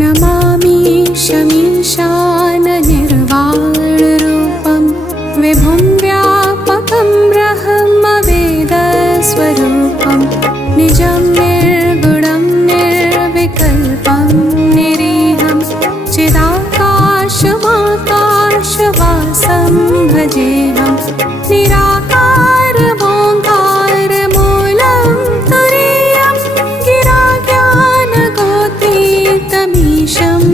नमामि शमीशाननिर्वाणरूपं विभुं व्यापकं ब्रह्मवेदस्वरूपं निजं निर्गुणं निर्विकल्पं निरीहं चिदाकाशमाकाशवासं भजेऽहं निराकारमोङ्कारमूलं तुरीयं गिराज्ञानगोतीतमीशम्